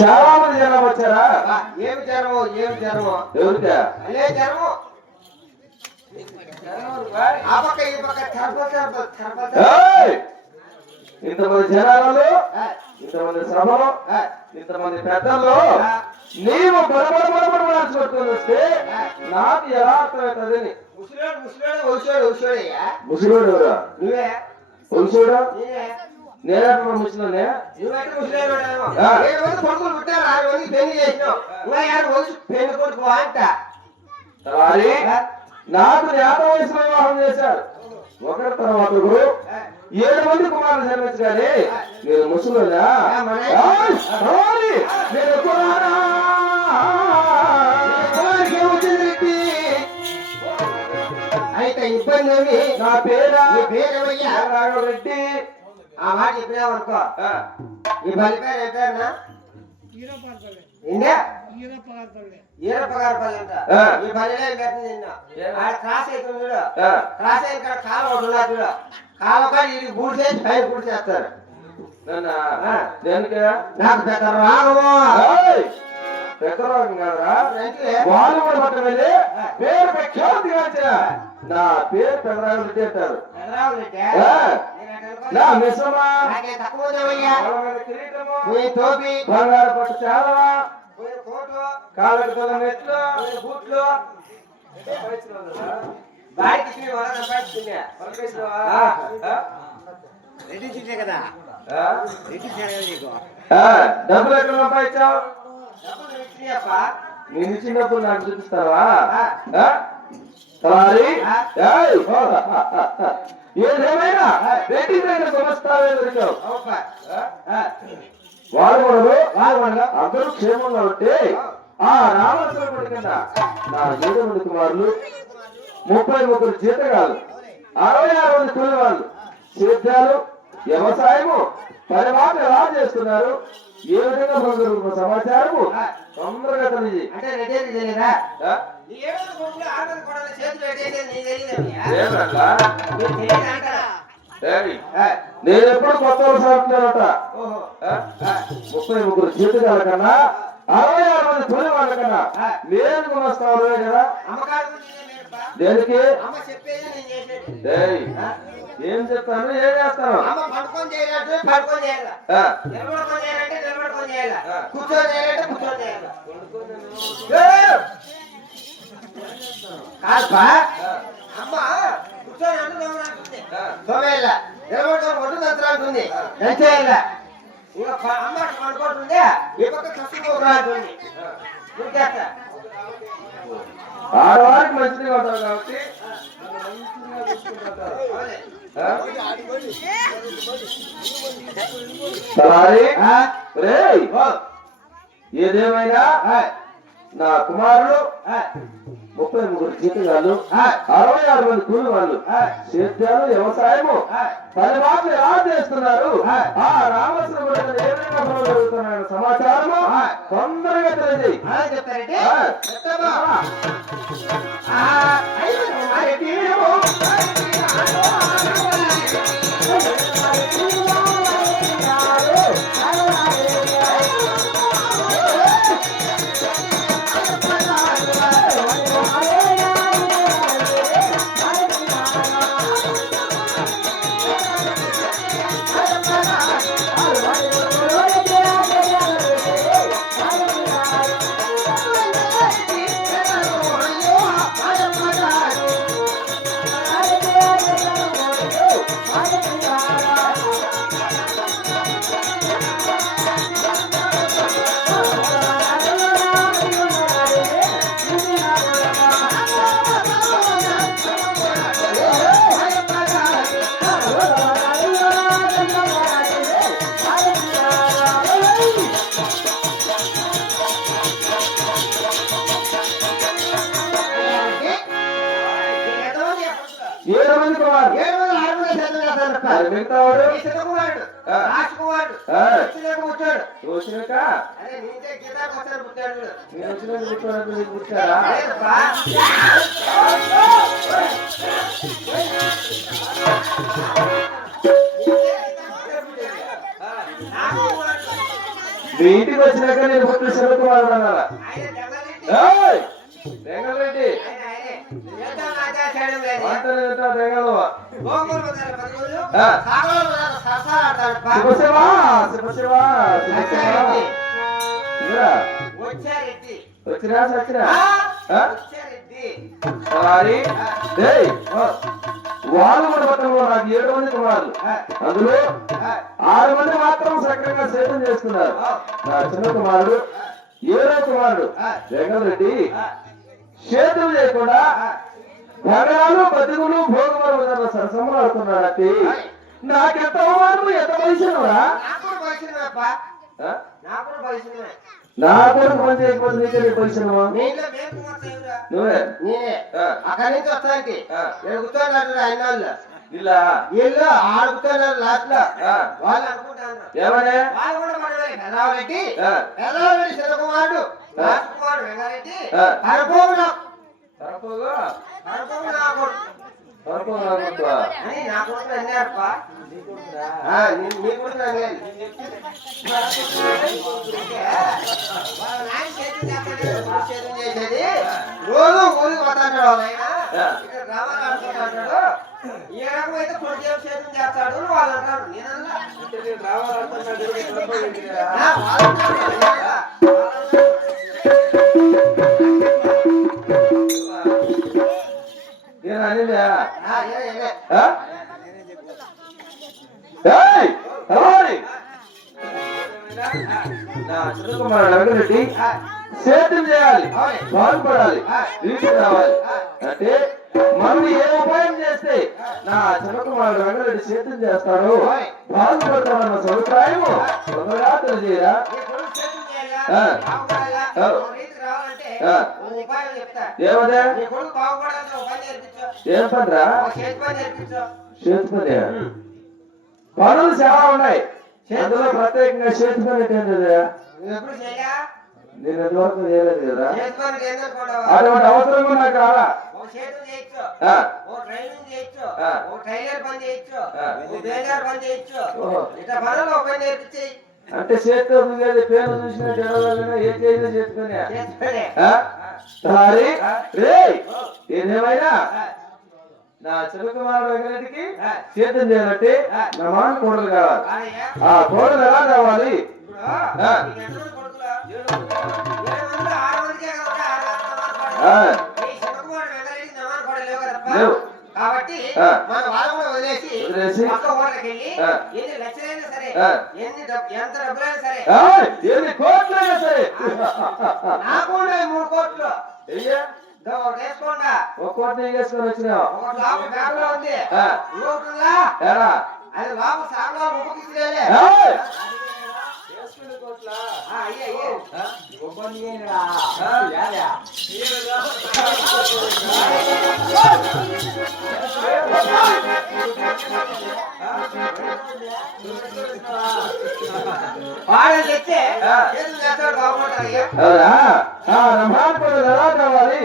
చాలా మంది జనం వచ్చారా? ఏమి జ్వరము ఏమి జ్వరము ఎవరికా? అదే జ్వరము ఆ పక్క ఈ పక్క ఇంతమంది జనాలు, ఇంతమంది సభలు, ఇంతమంది పెద్దల్లో నీవు బడబడబడబడి నడుచుకుంటూ వస్తే నాకు ఎలా అర్థమవుతుంది? ముసలివాడు ఎవరా? నువ్వే ముసలివాడు నేనే ముసలినే కొడుకులు పుట్టారు 6 మంది పెళ్లి చేసినావు పెళ్లి కొడుకు అంట నాకు జ్ఞాత వయసులో వివాహం చేశారు. ఒకరి తర్వాత ఒకరు 7 మంది కుమారులు జన్మించు కానీ నేను ముసలినా? అయితే ఇబ్బంది నా పేరు రెడ్డి. ఆ మాట చెప్పినావనుకో ఈ బలి పేరు ఏ పేరునా? ఈరప్పగారపల్లి అంట. ఈ బలిలో పెట్టింది నిన్న క్రాస్ అవుతుంది చూడు. క్రాస్ అయిన కాడ కాలు ఒకటి ఉన్నది చూడు. కాలు కాదు ఇది బూడి చేసి పైన బూడి చేస్తారు. నాకు పెద్ద రాగము పెద్దరోగం కాదురా, వాళ్ళు కూడా పట్టు వెళ్ళి పేరు ప్రఖ్యాతి కాల్చిన నా పేరు పెద్దరావు రెడ్డి అంటారు. నా మిశ్రమా బంగారు పట్టు చాలా కాళ్ళకు తల మెట్లు బూట్లు కదా డబ్బులు ఎక్కడ సంపాదించావు? నేను చిన్నప్పుడు నాకు చూపిస్తావా? ఏదేమైనా వాడు అందరూ క్షేమంగా ఉంటే ఆ రామచంద్రుడి కింద నా 7 మంది కుమారులు 33 జీతగాళ్ళు 66 మంది కూలి వాళ్ళు సేద్యాలు వ్యవసాయము పని మాటలు ఎలా చేస్తున్నారు, ఏ విధంగా జరుగుతున్న సమాచారము తొందరగా తెలియదు. నేను ఎప్పుడు కొత్త సాగుతున్నానట. 33 జీతగాళ్ళ కన్నా 66 మంది తొలి వాళ్ళ కన్నా నేను కొనస్తాను కదా. దేనికి ఏం చెప్తాను, ఏం చేస్తాను? అంటుంది అమ్మ పడుకుంటుంది ఈ పక్క కష్టపోతుంది. ఆడవారికి మంచిగా ఉంటారు కాబట్టి ఏదేమైనా నా కుమారుడు 33 జీతగాళ్ళు 66 మంది కూలి వాళ్ళు సేద్యాలు వ్యవసాయము పని మాటలు ఎలా చేస్తున్నారు, ఆ రామచంద్రుడు ఏ విధంగా జరుగుతున్న సమాచారము తొందరగా తెలియజేయి. ఏడు మంది కుమారు మిగతా వాడు వచ్చినాక నేను వచ్చినాక పుట్టారా మీ ఇంటికి వచ్చినాక నేను పుట్టిన శివకుమారుడు అన్నారా రెడ్డి వచ్చినా సచ్చినా వాళ్ళు కూడా మొత్తంలో నాకు 7 మంది కుమారులు అందులో 6 మంది మాత్రం సక్రంగా సేవం చేస్తున్నారు. నా చిన్న కుమారుడు 7వ కుమారుడు జగన్రెడ్డి సేద్యం చేయకుండా భగనాలు బతుకులు భోగవరం సరసములు ఆడుతున్నాడంటే నాకెంత అవమానం ఎంత వయసురా నా కొడుకు పని చేయకపోతే నీకే నీ పరిశ్రమ నువ్వే అక్కడి నుంచి వస్తానికి కూర్చోన్నాడు ఆయన వాళ్ళు ఇలా వీళ్ళు ఆడుకుతున్నారు లాస్ట్ లో వాళ్ళు అనుకుంటారు ఏమనే వాళ్ళు కూడా పెదవరెడ్డి పెదవరెడ్డి శివకుమారుడు రాజకుమారుడు వెంగారెడ్డి కరపోగుడు కరపోగు కరపోగు నా కొడుకు కరపోగు నా కొడుకు అని నా కొడుకు అన్నారప్ప నీ కొడుకు అన్నారు చేసేది రోజు ఊరికి పోతాడు ఇక్కడ గ్రామాలు ఆడుకుంటాడు ఈ రకమైతే కొడుకు సేద్యం చేస్తాడు వాళ్ళు అంటారు నేనన్నా రెడ్డి సేద్యం చేయాలి బాగుపడాలి వీటికి రావాలి అంటే మనం ఏ ఉపాయం చేస్తే నా చిన్నకుమారుడు రంగారెడ్డి సేద్యం చేస్తాడు బాగుపడతామన్న సదుపాయం తొందరగా తెలియజేయరా ఏమదే ఏం పనిరా చేతి పని పనులు చాలా ఉన్నాయి అందులో ప్రత్యేకంగా చేతి పని ఏంటంటే నేను ఎంతవరకు చేయలేదు కదా అటువంటి అవసరం నాకు రాలా అంటే చేతితో పేరు చూసినట్టు ఏ చేసినా చేసుకునే ఏదేమైనా నా చిన్నకుమారుడు వెంకటరెడ్డికి సేద్యం చేయాలంటే నా మాన కోడలు కావాలి. ఆ కోడలు ఎలా కావాలి? కాబట్టి మన వాళ్ళని వదిలేసి పక్క ఊర్లకి వెళ్ళి ఎన్ని లక్షలైనా సరే ఎంత డబ్బులైనా సరే ఎన్ని కోట్లైనా సరే నాకు 3 కోట్లు వేసుకోండా ఒక కోటి వేసుకొని వచ్చినావు ఒక లోపల బ్యాగ్ లో ఉంది లోపల అది లోపల సాగులో ముప్పకిలే వాళ్ళు చెప్తే బాగుంటారు ఎలా కావాలి?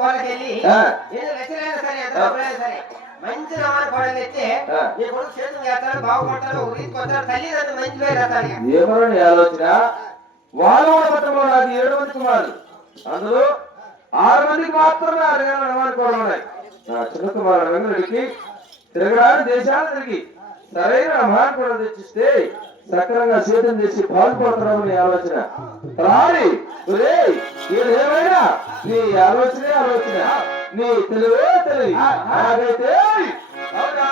వాళ్ళకి వెళ్ళి ఆ. ఎన్ని లక్షలైనా సరే ఎంత డబ్బులైనా సరే మంచి నమ్మని పడని తెచ్చి నీ కొడుకు చేతులు చేస్తాడు బాగుపడతాడు ఊరికి వస్తాడు తల్లిదండ్రులు మంచి పేరు రాస్తాడు ఏమో నీ ఆలోచన వాళ్ళు కూడా మొత్తంలో నాకు 7 మంది కుమారులు అందులో 6 మందికి మాత్రమే అడగాలి నమ్మకం ఉన్నాయి నా చిన్న కుమారుడు వెంకటరెడ్డికి తిరగడానికి దేశాలు తిరిగి సరైన మహాత్ముడు తెచ్చిస్తే సక్రంగా సేతం చేసి పాల్పడతామని ఆలోచన రాడి ఏమైనా నీ ఆలోచనే ఆలోచన నీ తెలివే తెలివి నాకైతే అవునా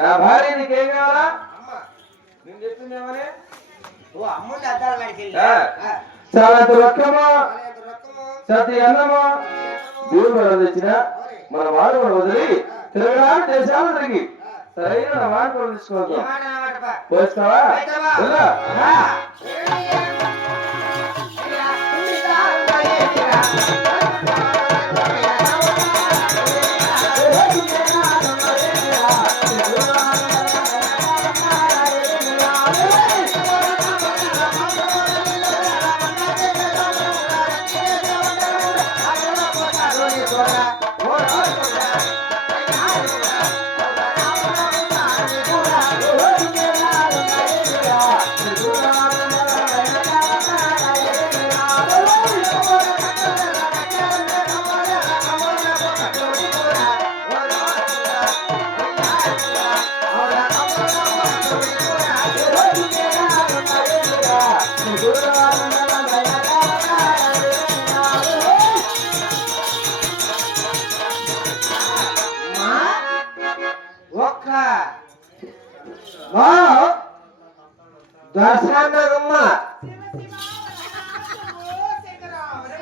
నా భార్య నీకేం కావాలా నేను చెప్తుందేమని చాలా రొక్కమో సతి అన్నమో దేవుడు తెచ్చిన మన వాడు కూడా వదిలి తిరగడానికి దేశాలు తిరిగి సరైన మాట తీసుకోవద్దు పోస్తావా దర్శనమ్మ